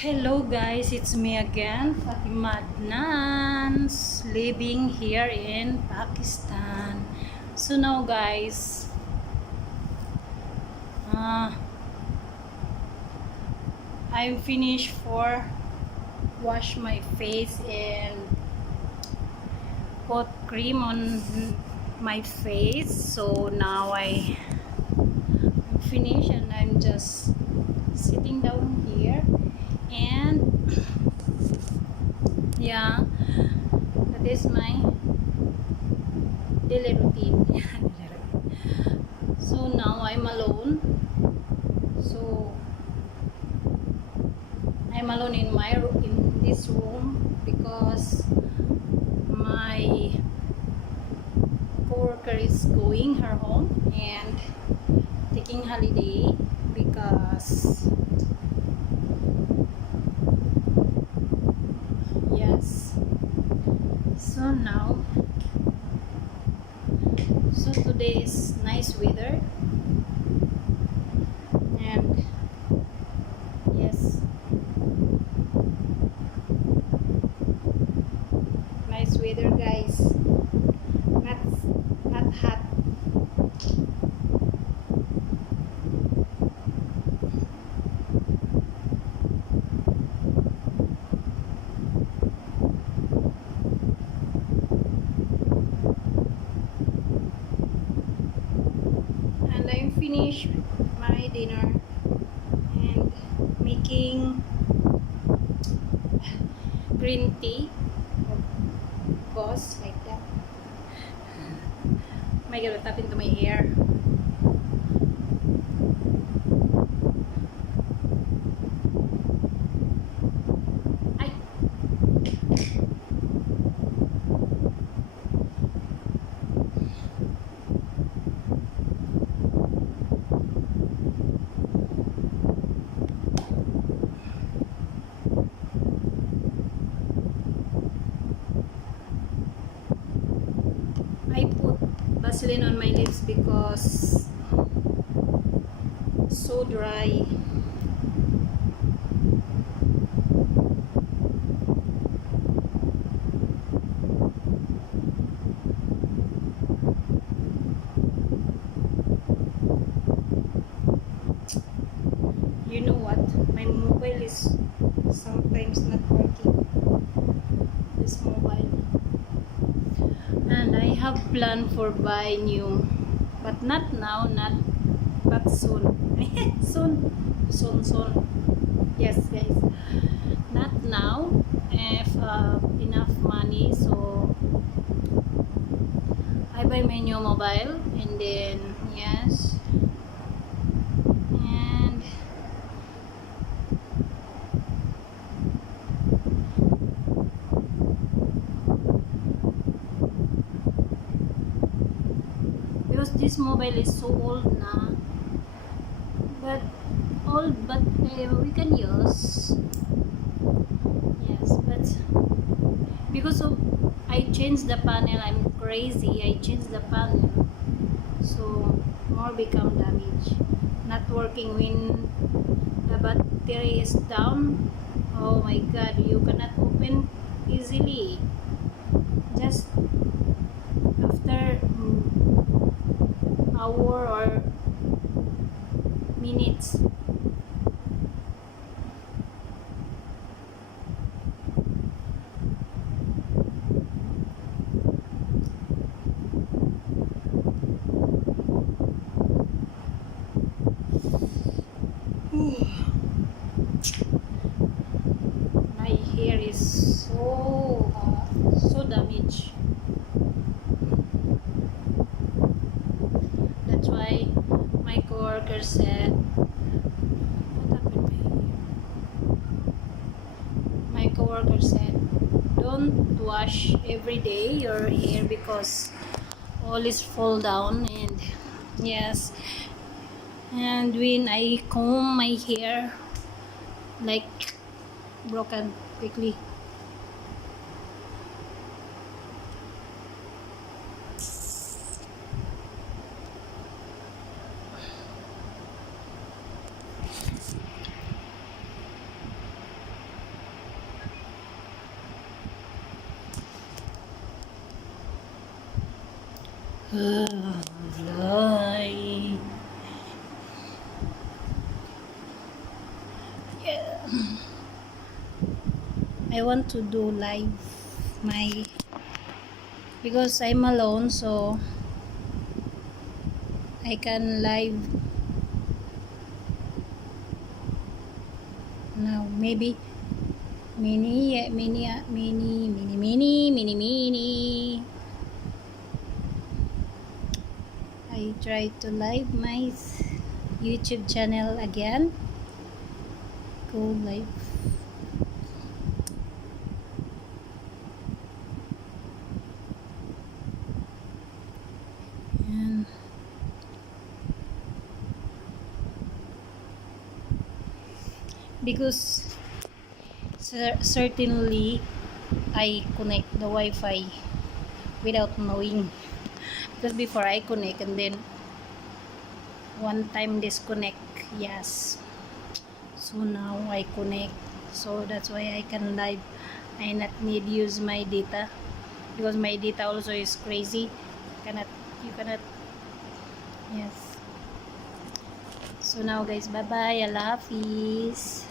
Hello guys, it's me again, Fatima Adnans, living here in Pakistan. So now guys, uh, I'm finished for wash my face and put cream on my face. So now I'm finished and I'm just sitting down here and yeah, that is my daily routine. So now I'm alone. So I'm alone in in this room because my coworker is going her home and taking holiday because yes. So now, so today is nice weather and yes, nice weather guys. Not not hot. And I'm finished my dinner and making green tea of course like that. My God, what happened to my hair? Ay, I put Vaseline on my lips because so dry. You know what? My mobile is sometimes not working. This mobile. And I have plan for buy new, but not now, not but soon. soon, soon. Yes, guys. Not now. If enough money, so I buy my new mobile, and then yes, and because this mobile is so old now, but we can use. Yes, but because of I changed the panel, I'm crazy. I changed the panel, so more become damage. Not working when the battery is down. Oh my God, you cannot open easily. Just after hour or minutes. My hair is so damaged. That's why my coworker said, what happened to my hair? My coworker said, don't wash every day your hair because all is fall down. And yes, and when I comb my hair, like broken quickly. Light. Yeah. I want to do live my because I'm alone, so I can live now. Maybe mini. I try to live my YouTube channel again. Go live. And because certainly I connect the Wi-Fi without knowing, because before I connect and then one time disconnect. Yes, so now I connect, so that's why I can live. I not need use my data because my data also is crazy. You cannot. Yes. So now guys, bye bye, Allah Hafiz.